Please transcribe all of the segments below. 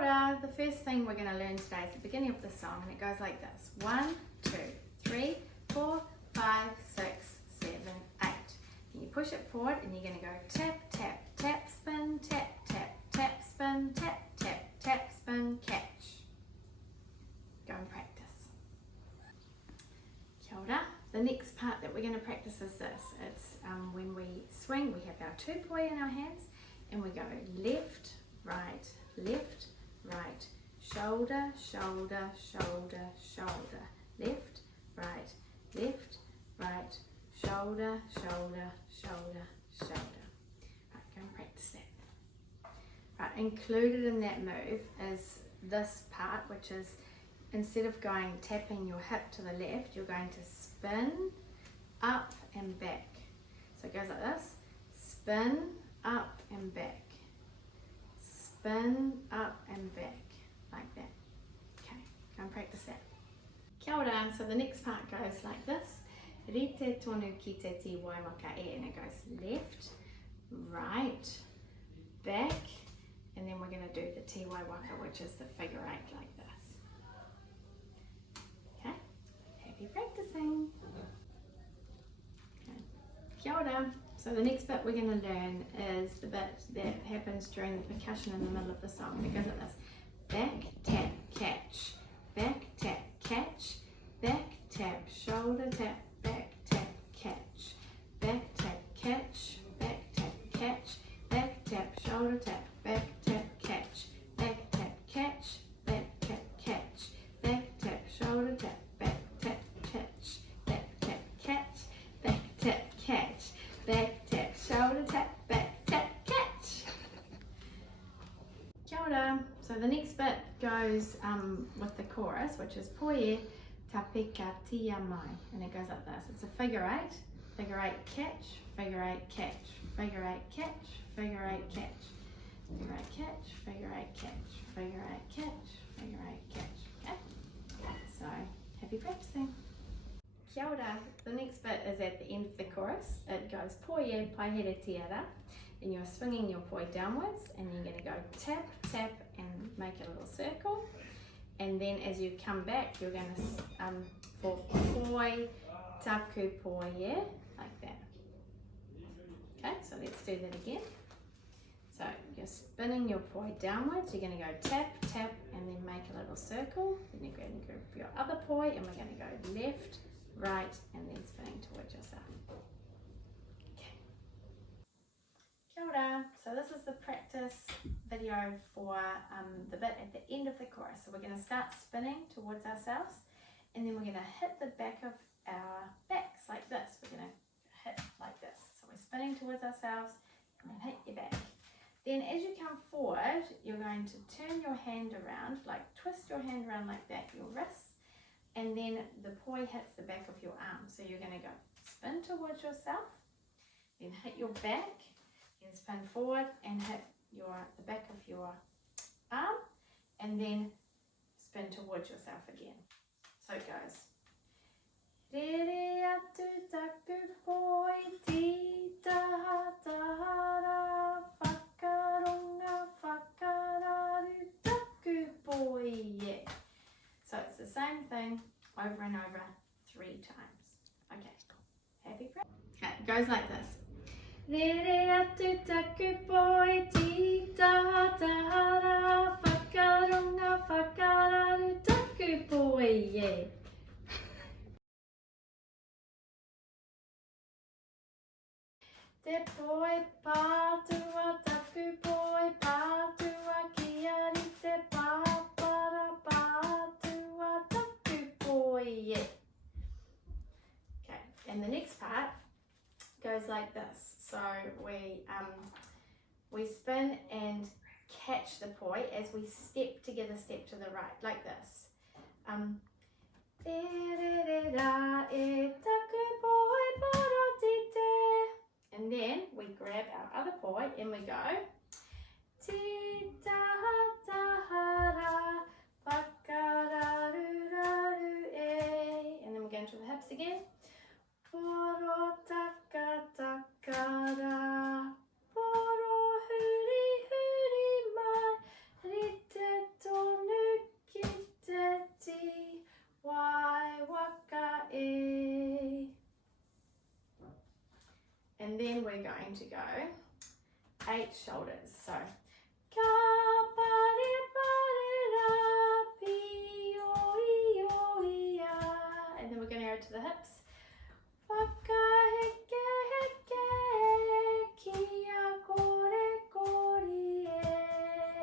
ora, the first thing we're going to learn today is the beginning of the song, and it goes like this. 1, 2, 3, 4, 5, 6, 7, 8. And you push it forward and you're going to go tap, tap, tap, spin, tap, tap, tap, spin, tap, tap, tap, spin, catch. Go and practice. Kia ora. The next part that we're going to practice is this. It's when we swing, we have our two poi in our hands and we go left, right, shoulder, shoulder, shoulder, shoulder, left, right, shoulder, shoulder, shoulder, shoulder. Right, go and practice that. Right, included in that move is this part, which is instead of going tapping your hip to the left, you're going to spin up and back. So it goes like this, spin up and back, spin up and back, like that. Okay, go and practice that. Kia ora, so the next part goes like this. Rite tonu ki te TWSO, and it goes left, right, back, and then we're going to do the TWSO, which is the figure 8 like this. Okay, happy practicing. Okay. Kia ora. So the next bit we're going to learn is the bit that happens during the percussion in the middle of the song. It goes like this. Back, tap, catch. Back, tap, catch. Back, tap, shoulder, tap, back, tap, catch. Back, tap, catch. Back, tap, catch. Back, tap, shoulder, tap, back, tap, catch. Back, tap, catch. Back, tap, catch. Back, tap, shoulder, tap, back, tap, catch. Back, tap, catch. Back, tap, catch. Back, tap, shoulder, tap, back, tap, catch. Kia ora. So the next bit goes with the chorus, which is Poie Patea Ma, and it goes like this. It's a figure 8, figure 8 catch, figure 8 catch, figure 8 catch, figure 8 catch, figure 8 catch, figure 8 catch, figure 8 catch, figure 8 catch. Okay? So happy practicing. Kia ora. The next bit is at the end of the chorus. It goes Poie Pahere Tiara, and you're swinging your poi downwards, and you're going to go tap, tap, and make a little circle. And then as you come back, you're going to, for poi, taku poi, like that. Okay, so let's do that again. So you're spinning your poi downwards, you're going to go tap, tap, and then make a little circle. Then you're going to grab your other poi, and we're going to go left, right, and then spinning towards yourself. Okay. Kia ora. So this is the practice video for the bit at the end of the chorus. So we're going to start spinning towards ourselves, and then we're going to hit the back of our backs like this. We're going to hit like this. So we're spinning towards ourselves and then hit your back. Then as you come forward, you're going to turn your hand around, like twist your hand around like that, your wrist, and then the poi hits the back of your arm. So you're going to go spin towards yourself, then hit your back, then spin forward and hit the back of your arm, and then spin towards yourself again. So it goes. Rere atu taku poi ti taha tahara whakaronga whakararu taku poi. So it's the same thing over and over 3 times. Okay, happy practice. Okay, it goes like this. Rere atu taku poi ti taha tahara whakaronga whakararu taku poi. Te poi pātua taku poi pātua kia rite pāpara pātua taku poi. Okay, and the next part goes like this. So we spin and catch the poi as we step together, step to the right, like this. And then we grab our other poi and we go ti taha tahara whakararu raru e, and then we go into the hips again. Poro taka takara, poro huri huri mai, rite then we're going to go 8 shoulders. So Kapa and then we're going to go to the hips.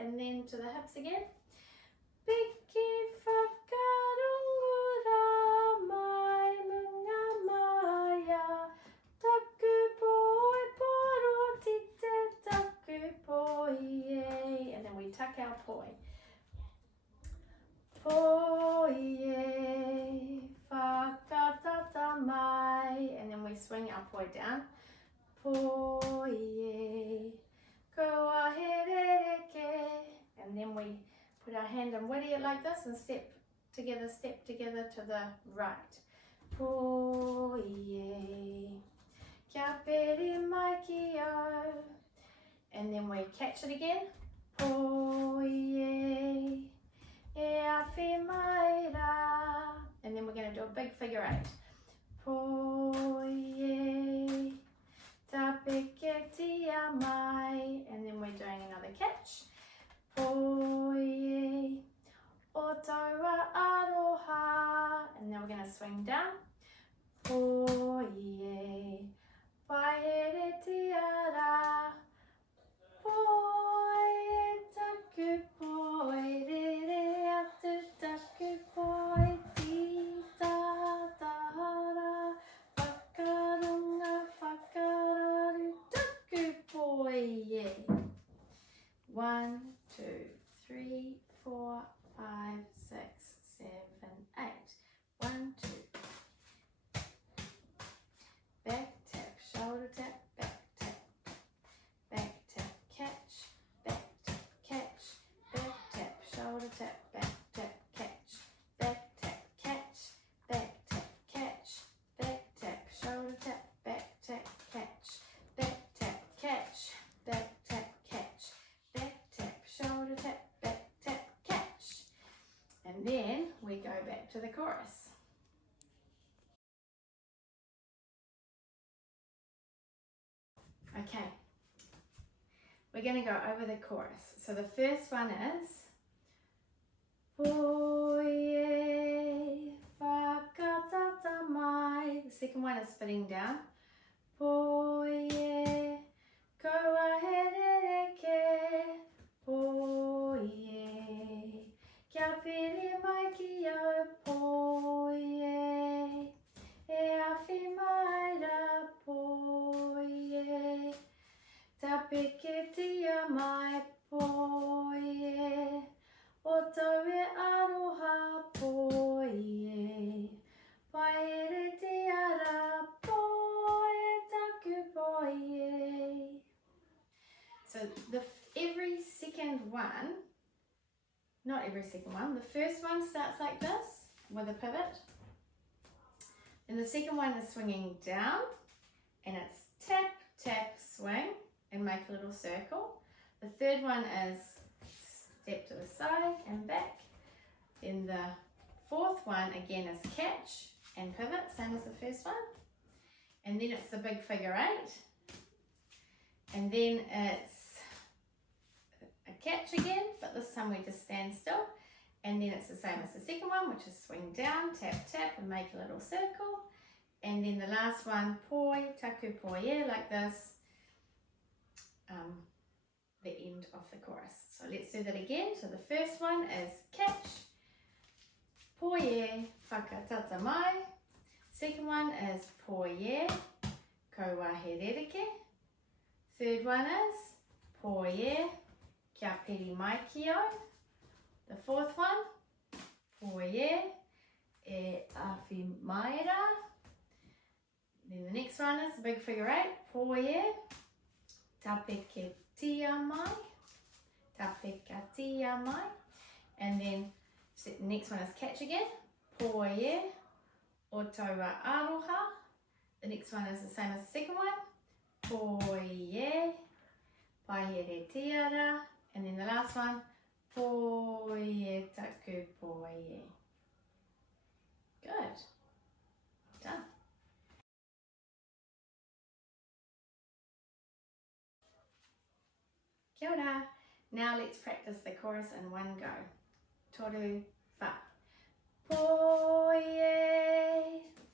And then to the hips again. And then we tuck our poi. And then we swing our poi down. And then we put our hand on Marieke like this and step together to the right. And then we catch it again. And then we're going to do a big figure 8. And then we're doing another catch. And then we're going to swing down. One, two, three, four, 5, 6, 7, 8. 1, 2. Back tap, shoulder tap, back tap, back tap, catch, back tap, catch, back tap, shoulder tap, back tap, catch, back tap, catch, back tap, catch, back tap, shoulder tap, back tap, catch, back tap, catch, back tap, catch, back tap, shoulder tap, back tap, catch. And then we go back to the chorus. Okay, we're going to go over the chorus. So the first one is the second one is spinning down. So every second one, not every second one, the first one starts like this with a pivot. And the second one is swinging down and it's tap, tap, swing and make a little circle. The third one is step to the side and back. Then the fourth one again is catch and pivot, same as the first one. And then it's the big figure 8. And then it's a catch again, but this time we just stand still. And then it's the same as the second one, which is swing down, tap, tap, and make a little circle. And then the last one, poi, taku poi, like this, the end of the chorus. So let's do that again. So the first one is catch, poi, whakatata mai. Second one is poi, kōwhai. Third one is poi, kia piri mai ki au. The fourth one, poi, e awhi mai rā. Then the next one is the big figure 8, poi, tapeketia mai, tapekatia mai. And then the next one is catch again, poi, o taua aroha. The next one is the same as the second one, poi, paiere tiara. And then the last one, poi, taku poi. Good. Done. Kia ora. Now let's practice the chorus in one go. Toru, wha. Poie,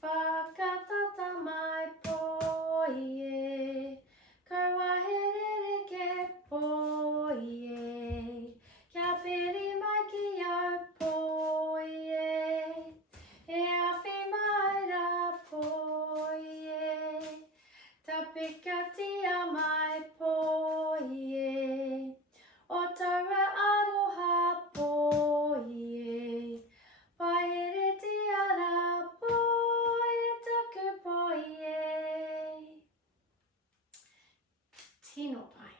whakatata mai poie. Kōwhai ke poie. Kia piri mai ki au poie. E awhi mai ra poie. Tapikatia mai poie. O taura aroha poie. Paere te ara poie taku poie. Tino ai.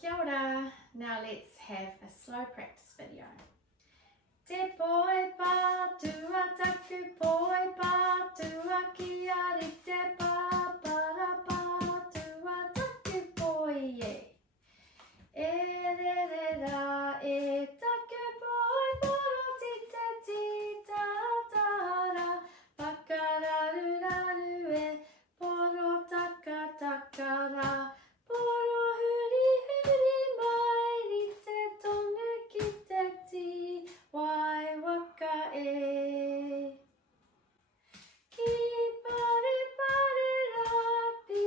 Kia ora. Now let's have a slow practice video. Te poi pātua taku poi pātua ki ari te pāpara pātua taku poi e. E re re ra e taku poi poro ti te ti ta ta ra. Pakararu raru e poro taka taka ra. Poro huri huri mai ni te tonu ki te ti. Wai waka e. Ki pare pare rapi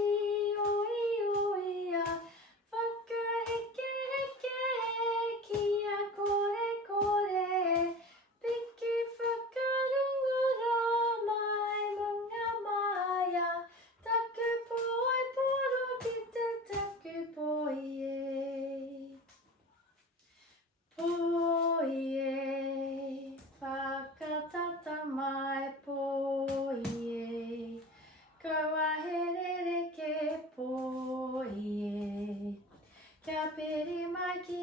oi oi a. Whakaheke heke kia kore kore. Piki whakarungura mai munga maia. Taku poi poro ki te taku poi e. Poie, whakatata mai poie. Kōwhai ke poie. Kia piri mai ki